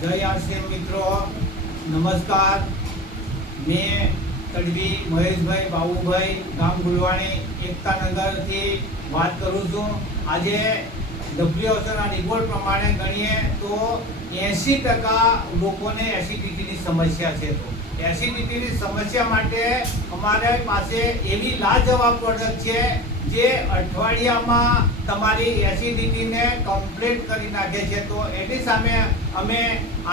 जय आरसीएम मित्रों नमस्कार। मैं तड़वी महेश भाई बाबूभाई गाम गुलवाणी एकता नगर थी बात करूँ छूँ। आज WHO रिपोर्ट प्रमाणे गणीए तो 80% लोगों ने एसिडिटी की समस्या है। तो एसिडिटी की समस्या माटे अमारे पासे एवी लाजवाब प्रोडक्ट है जे अठवाडियामां तमारी एसिडिटी ने कम्प्लीट करी नाखे छे। तो एनी सामे अमे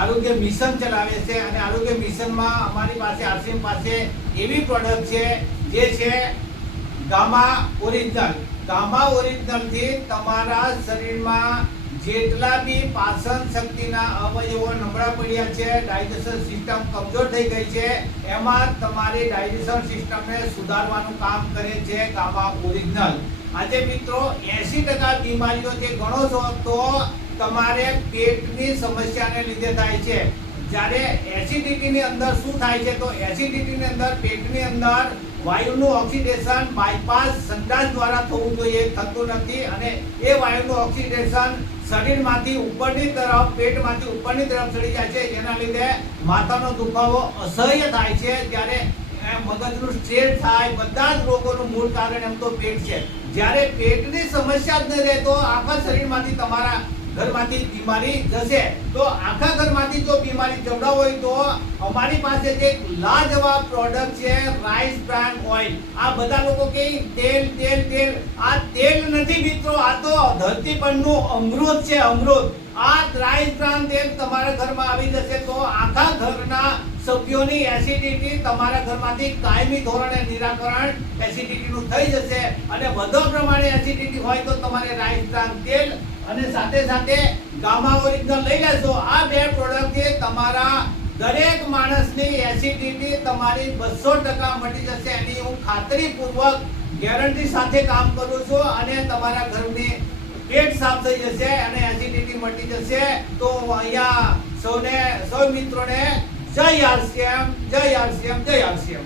आरोग्य मिशन चलावे छे अने आरोग्य मिशन में अमारी पासे आरसीएम पासे एवी प्रोडक्ट है जे छे गामा ओरिजिनल। गामा ओरिजिनल थी तमारा शरीर में जेटला भी पाचन शक्तिना अवयवो नबळा पड्या छे, डाइजेशन सिस्टम कमजोर थई गई छे, एमां तमारी डाइजेशन सिस्टम ने सुधारवानुं काम करे छे गामा ओरिजिनल। आजे मित्रों 80% बीमारीओ जे गणो छो तो तमारे पेटनी समस्या ने लीधे थाय छे। જ્યારે એસિડિટી ની અંદર શું થાય છે તો એસિડિટી ની અંદર પેટની અંદર વાયુનું ઓક્સિડેશન બાયપાસ સંડાસ દ્વારા થવું જોઈએ, થતું નથી અને એ વાયુનું ઓક્સિડેશન શરીરમાંથી ઉપરની તરફ પેટમાંથી ઉપરની તરફ ચડી જાય છે, જેના લીધે માથાનો દુખાવો અસહ્ય થાય છે। ત્યારે મગજનું સ્ટ્રેસ થાય, બધા જ રોગોનું મૂળ કારણ એમ તો પેટ છે। જ્યારે પેટની સમસ્યા જ ન રહે તો આખા શરીરમાંથી તમારા घरमांथी बीमारी जशे। तो आखा घरमांथी जो बीमारी जवड़ा होय तो अमारी पासे जे लाजवाब प्रोडक्ट छे राइस ब्रांड ऑयल। आ बधा लोको के तेल तेल तेल आ तेल नथी मित्रों, आ तो धरती परनो अमृत छे, अमृत। आ राइस ब्रांड तेल तमारा घरमां आवी जशे तो आखा घરના सभ्योनी एसिडिटी तमारा घरमांथी कायमी धोरणे निराकरण एसिडिटीनुं थई जशे। अने વધુ પ્રમાણે एसिडिटी होय तो तमारे राइस ब्रांड तेल અને સાથે સાથે ગામા ઓરિજિનલ લઈ લેશો। આ બે પ્રોડક્ટથી તમારા દરેક માણસની એસિડિટી તમારી 200% મટી જશે। એની હું ખાતરીપૂર્વક ગેરંટી સાથે કામ કરું છું અને તમારા ઘરની પેટ સાફ થઈ જશે અને એસિડિટી મટી જશે। તો અહીંયા સૌ મિત્રોને જય આરસીએમ, જય આરસીએમ, જય આરસીએમ।